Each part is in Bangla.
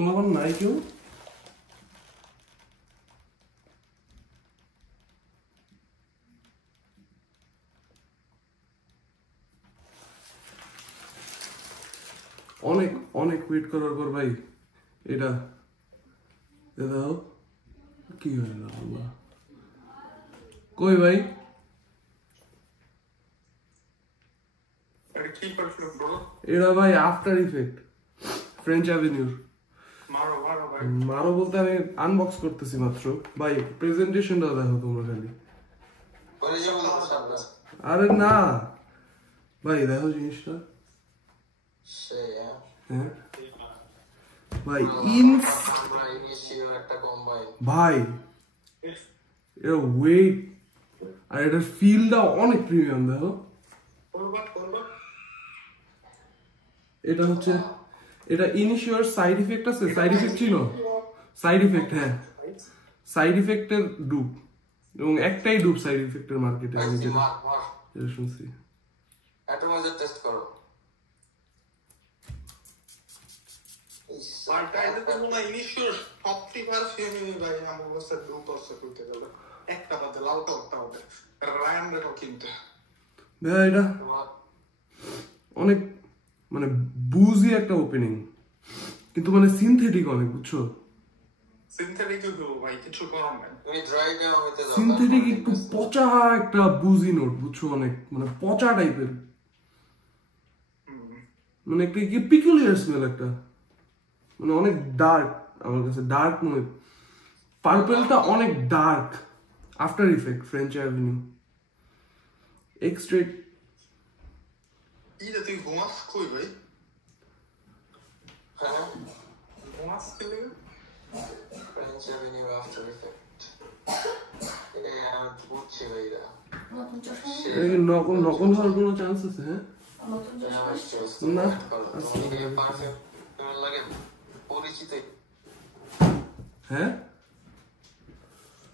পোলাপান নাই কেউ? অনেক অনেক ওয়েট করার পর ভাই এটা দাও কি হলো আল্লাহ কই ভাই এটা ভাই আফটার ইফেক্ট ফ্রেঞ্চ অ্যাভিনিউর মারো বলতে আমি আনবক্স করতেছি মাত্র ভাই প্রেজেন্টেশনটা দেখো তোমরা খালি আরে না ভাই দেখো জিনিসটা হ্যাঁ ভাই ভাই এটা ওয়েট আর এটার ফিলটা অনেক প্রিমিয়াম দেখো এটা হচ্ছে এটা ইনিশিয়াল সাইড ইফেক্ট আছে সাইড ইফেক্ট ছিল সাইড ইফেক্ট হ্যাঁ সাইড ইফেক্টের ডুপ এবং একটাই ডুপ সাইড ইফেক্টের মার্কেটে আমি যেটা শুনছি অ্যাটমাইজার টেস্ট করো এটা তো মনে ইনিশিয়াল সবটি ভার্সন ভাই আমার কাছে ডুপ আছে কইতে গেলে একটা বাদে লাউটা হতে রায়ান রেকো কিনতে ভাই এটা অনেক মানে বুজি একটা ওপেনিং কিন্তু মানে সিনথেটিক অনেক বুঝছো সিনথেটিক তো ভাই কিছু করার নাই তুমি ড্রাই ডাউন হইতে দাও সিনথেটিক একটু পচা একটা বুজি নোট বুঝছো অনেক মানে পচা টাইপের মানে একটা কি পিকুলিয়ার স্মেল একটা মানে অনেক ডার্ক আমার কাছে ডার্ক মনে পার্পলটা অনেক dark after effect French avenue এক্সট্রেট ইটা তুই ঘুমাস কই ভাই হ্যাঁ ঘুমাস কেলে ফ্রেঞ্চ অ্যাভিনিউ আফটার ইফেক্ট এটা আমি বুঝছি ভাই এটা নকল হওয়ার কোনো চান্স আছে হ্যাঁ না পারফিউম লাগে পরিচিত হ্যাঁ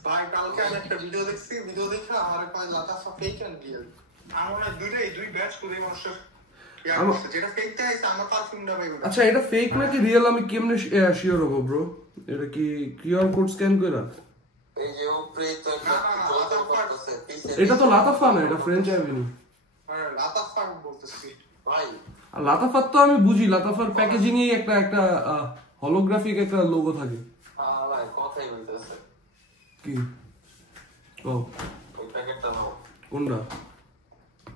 ভাই কালকে আমি একটা ভিডিও দেখছি ভিডিও দেখে আমার কয় লাতাফা ফেক এন্ড রিয়েল আমরা দুই ব্যাচ করে মানুষের যেটা ফেক দেয় আমার পারফিউমটা ভাই আচ্ছা এটা ফেক নাকি রিয়েল আমি কেমনে শিওর হব ব্রো এটা কি কিউআর কোড স্ক্যান কইরা এই যে উপরে তো লাতাফা আছে এটা তো লাতাফা না এটা ফ্রেঞ্চ অ্যাভিনিউ আরে লাতাফা বলতেছি ভাই আর লাতাফার তো আমি বুঝি লাতাফার প্যাকেজিং এ একটা হলোগ্রাফিক একটা লোগো থাকে হ্যাঁ ভাই কথাই বলতেছে কি ও ওই প্যাকেটটা নাও কোনটা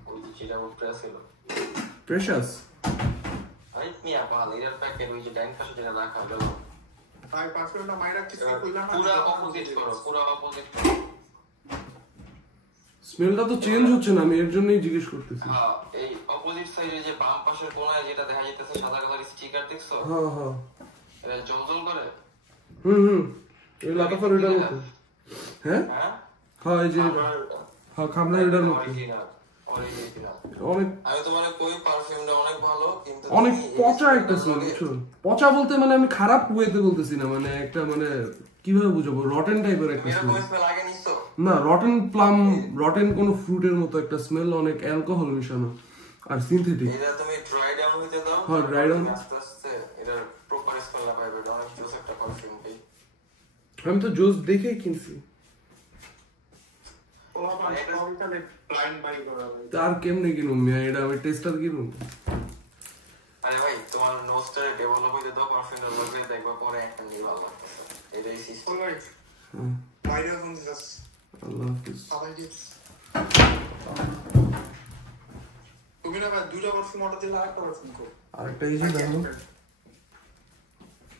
ওই যে চিটা উপরে ছিল প্রেশাস আরে মিয়া ভালো এর প্যাকেট ওই যে ডাইন পাশে যেটা রাখা গেল ভাই পাসওয়ার্ডটা মাইরা কিছু কইলাম না পুরো অপোজিট করো স্মেলটা তো চেঞ্জ হচ্ছে না আমি এর জন্যই জিজ্ঞেস করতেছি হ্যাঁ এই অপোজিট সাইডে যে বাম পাশের কোণায় যেটা দেখা যাইতেছে সাদা কালার স্টিকার দেখছো হ্যাঁ হ্যাঁ এটা জলজল করে এই লাতাফার এটার মতো হ্যাঁ হ্যাঁ এই যে হ্যাঁ খামলা এটার মতো অনেক আমি তোমারে কই পারফিউমটা অনেক ভালো কিন্তু অনেক পচা একটা স্মেল বুঝছো পচা বলতে মানে আমি খারাপ ওয়েতে বলতেছি না মানে একটা মানে কিভাবে বুঝাবো রটেন টাইপের একটা স্মেল আগে নিছো না রটেন প্লাম রটেন কোন ফ্রুটের মতো একটা স্মেল অনেক অ্যালকোহল মিশানো আর সিনথেটিক এটা তুমি ড্রাই ডাউন হইতে দাও হ্যাঁ ড্রাই ডাউন আস্তে আস্তে এটা প্রপার স্মেল না পাইবে অনেক জোস একটা পারফিউম ভাই আমি তো জোস দেখেই কিনছি তার কেমনে কিনুম মিয়া এটা আমি টেস্টার কিনুম আরে ভাই তোমার নোস্টারে ডেভেলপ হইতে দাও পারফিউমটা লাগবে দেখবা পরে একটা নিয়ে ভালো লাগতেছে এটাই সিস্টেম ভাই বাইরে কোন জাস আল্লাহ হাফেজ তুমি না ভাই দুটো পারফিউম অর্ডার দিলে আরেকটা পারফিউম কো আরেকটা এই যে দেখো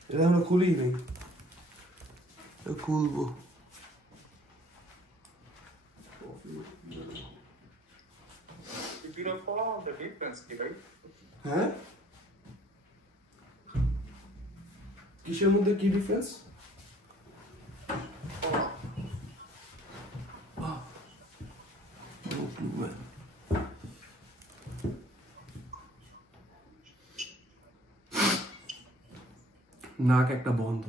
এটা আমরা খুলি নাই খুলবো You don't follow the difference, right? হ্যাঁ কিসের মধ্যে কি ডিফারেন্স নাক একটা বন্ধ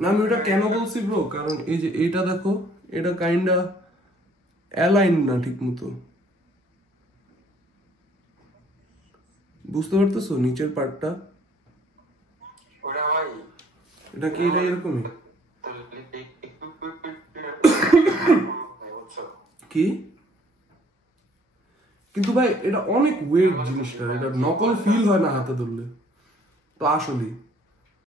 না আমি ওটা কেন বলছি ব্রো, কারণ এই যে এইটা দেখো, এটা কাইন্ডা অ্যালাইন না ঠিক মতো, বুঝতে পারতেছো নিচের পার্টটা? ওটা ভাই এটা কি এটা এরকমই কি? কিন্তু ভাই এটা অনেক ওয়েট জিনিসটা, এটা নকল ফিল হয় না হাতে ধরলে তো আসলেই।